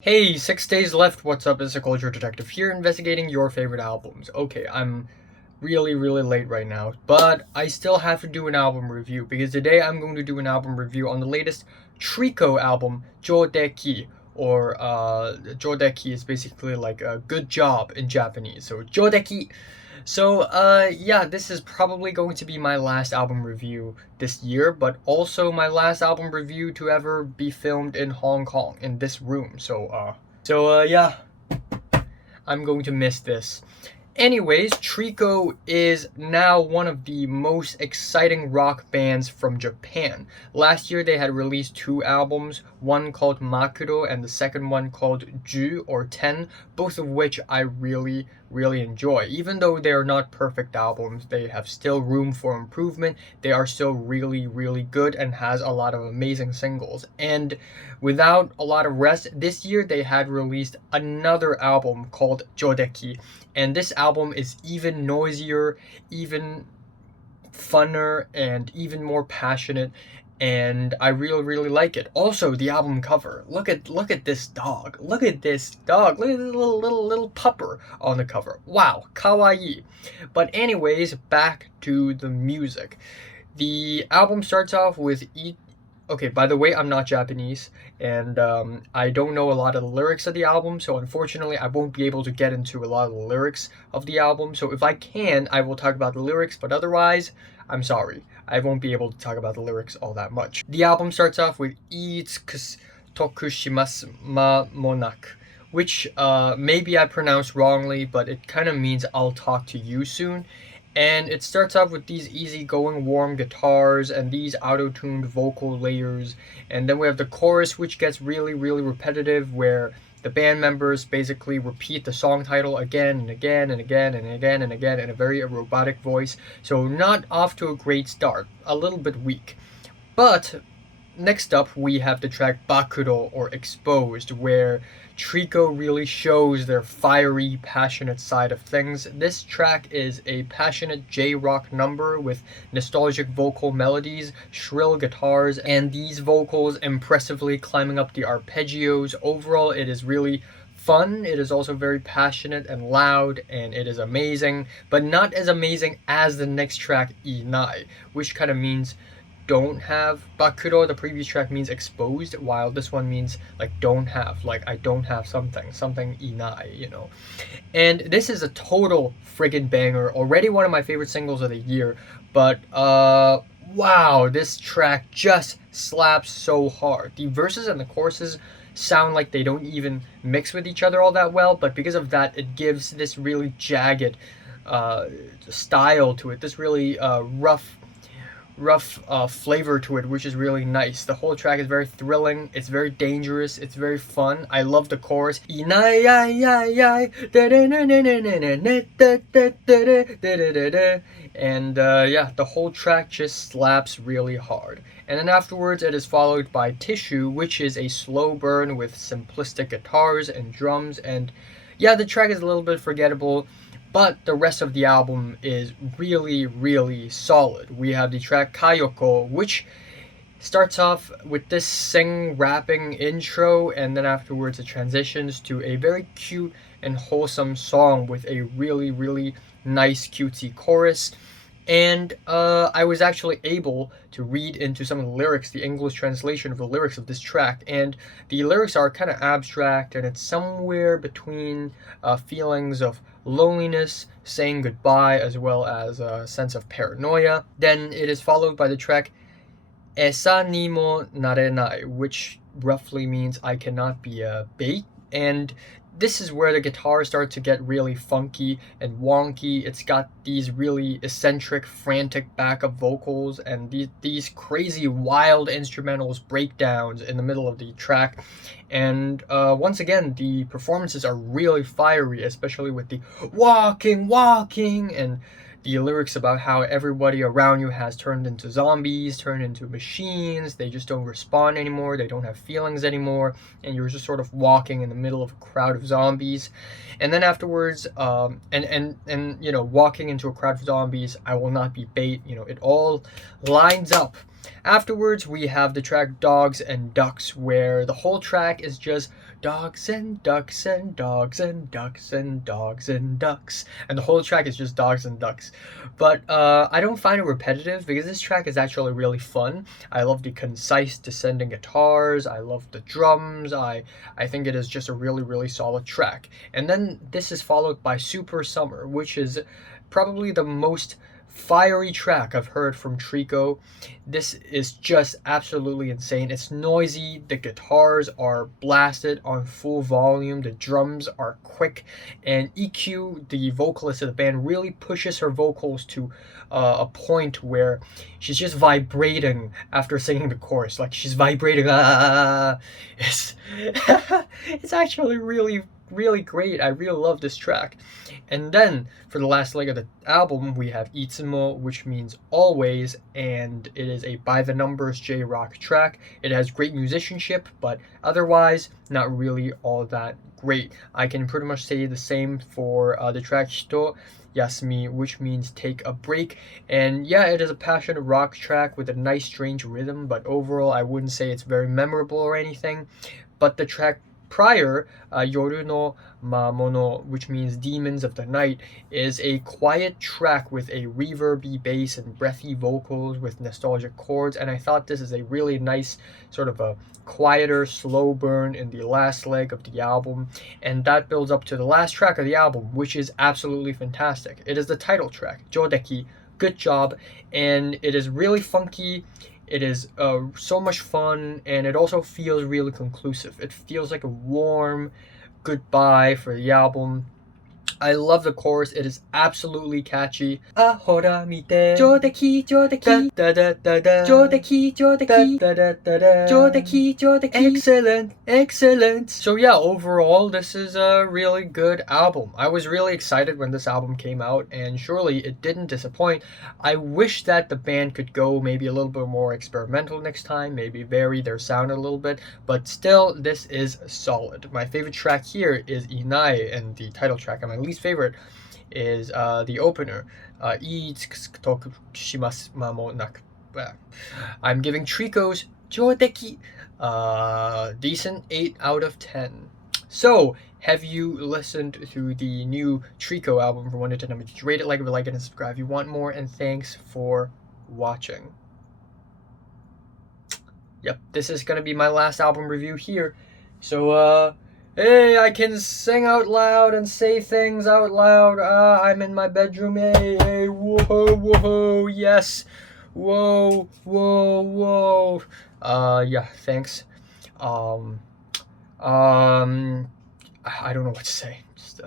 Hey, 6 days left. What's up? It's a culture detective here investigating your favorite albums. Okay, I'm really late right now, but I still have to do an album review because today I'm going to do an album review on the latest tricot album, Jodeki. Or Jodeki is basically like a good job in Japanese. So Jodeki. So yeah, this is probably going to be my last album review this year, but also my last album review to ever be filmed in Hong Kong in this room. So yeah, I'm going to miss this. Anyways, Trico is now one of the most exciting rock bands from Japan. Last year they had released two albums, one called Makuro and the second one called Ju or 10, both of which I really enjoy. Even though they are not perfect albums, they have still room for improvement. They are still really good and has a lot of amazing singles. And without a lot of rest, this year they had released another album called Jodeki, and this album is even noisier, even funner, and even more passionate, and I really like it. Also, the album cover. Look at this dog. Look at this dog. Look at this little pupper on the cover. Wow, kawaii. But anyways, back to the music. The album starts off with Okay, by the way, I'm not Japanese, and I don't know a lot of the lyrics of the album, so unfortunately I won't be able to get into a lot of the lyrics of the album. So if I can, I will talk about the lyrics, but otherwise, I'm sorry. I won't be able to talk about the lyrics all that much. The album starts off with 言い尽くすトークします間も無く, which maybe I pronounced wrongly, but it kind of means I'll talk to you soon. And it starts off with these easygoing warm guitars and these auto-tuned vocal layers, and then we have the chorus, which gets really repetitive, where the band members basically repeat the song title again and again and again and again and again in a very robotic voice. So not off to a great start, a little bit weak. But next up, we have the track Bakuro, or Exposed, where Trico really shows their fiery, passionate side of things. This track is a passionate J-rock number with nostalgic vocal melodies, shrill guitars, and these vocals impressively climbing up the arpeggios. Overall, it is really fun. It is also very passionate and loud, and it is amazing, but not as amazing as the next track, Inai, which kind of means don't have. Bakuro, the previous track, means exposed, while this one means like don't have, like I don't have something Inai, you know. And this is a total friggin' banger, already one of my favorite singles of the year, but wow, this track just slaps so hard. The verses and the choruses sound like they don't even mix with each other all that well, but because of that, it gives this really jagged style to it, this really rough flavor to it, which is really nice. The whole track is very thrilling, it's very dangerous, it's very fun. I love the chorus. Inai, and yeah, the whole track just slaps really hard. And then afterwards it is followed by Tissue, which is a slow burn with simplistic guitars and drums, and yeah, the track is a little bit forgettable, but the rest of the album is really solid. We have the track Kayoko, which starts off with this rapping intro, and then afterwards it transitions to a very cute and wholesome song with a really nice cutesy chorus. And I was actually able to read into some of the lyrics, the English translation of the lyrics of this track, and the lyrics are kind of abstract, and it's somewhere between feelings of loneliness, saying goodbye, as well as a sense of paranoia. Then it is followed by the track "餌にもなれない," which roughly means I cannot be a bait, and this is where the guitar starts to get really funky and wonky. It's got these really eccentric, frantic backup vocals and these crazy, wild instrumentals breakdowns in the middle of the track. And once again, the performances are really fiery, especially with the walking, and the lyrics about how everybody around you has turned into zombies, turned into machines, they just don't respond anymore, they don't have feelings anymore, and you're just sort of walking in the middle of a crowd of zombies. And then afterwards, and you know, walking into a crowd of zombies, I will not be bait, you know, it all lines up Afterwards, we have the track Dogs and Ducks, where the whole track is just dogs and ducks and dogs and ducks and dogs and ducks. And the whole track is just dogs and ducks. But I don't find it repetitive because this track is actually really fun. I love the concise descending guitars. I love the drums. I think it is just a really, really solid track. And then this is followed by Super Summer, which is probably the most fiery track I've heard from Trico. This is just absolutely insane. It's noisy, the guitars are blasted on full volume, the drums are quick, and Ikkyu, the vocalist of the band, really pushes her vocals to a point where she's just vibrating after singing the chorus. Like she's vibrating. It's it's actually really great. I really love this track. And then for the last leg of the album, we have Itsumo, which means always, and it is a by the numbers J-rock track. It has great musicianship, but otherwise not really all that great. I can pretty much say the same for the track Hito Yasumi, which means take a break. And yeah, it is a passionate rock track with a nice strange rhythm, but overall I wouldn't say it's very memorable or anything. But the track prior, Yoru no Mamono, which means Demons of the Night, is a quiet track with a reverby bass and breathy vocals with nostalgic chords, and I thought this is a really nice sort of a quieter slow burn in the last leg of the album, and that builds up to the last track of the album, which is absolutely fantastic. It is the title track, Jodeki. Good job, and it is really funky. It is so much fun, and it also feels really conclusive. It feels like a warm goodbye for the album. I love the chorus. It is absolutely catchy. Ahora mite Jodeki Jodeki da da da da Jodeki Jodeki da da da da Jodeki Jodeki. Excellent. So yeah, overall this is a really good album. I was really excited when this album came out, and surely it didn't disappoint. I wish that the band could go maybe a little bit more experimental next time, maybe vary their sound a little bit, but still this is solid. My favorite track here is Inai, and the title track, and my least favorite is the opener, 言い尽くすトークします間も無く. I'm giving Trico's Jodeki decent 8 out of 10. So, have you listened to the new Trico album from 1 to 10? Did you rate it, like it, and subscribe if you want more, and thanks for watching. Yep, this is gonna be my last album review here. So, hey, I can sing out loud and say things out loud. I'm in my bedroom. Hey, whoa, whoa, yes. Whoa, whoa, whoa. Yeah, thanks. I don't know what to say. Just,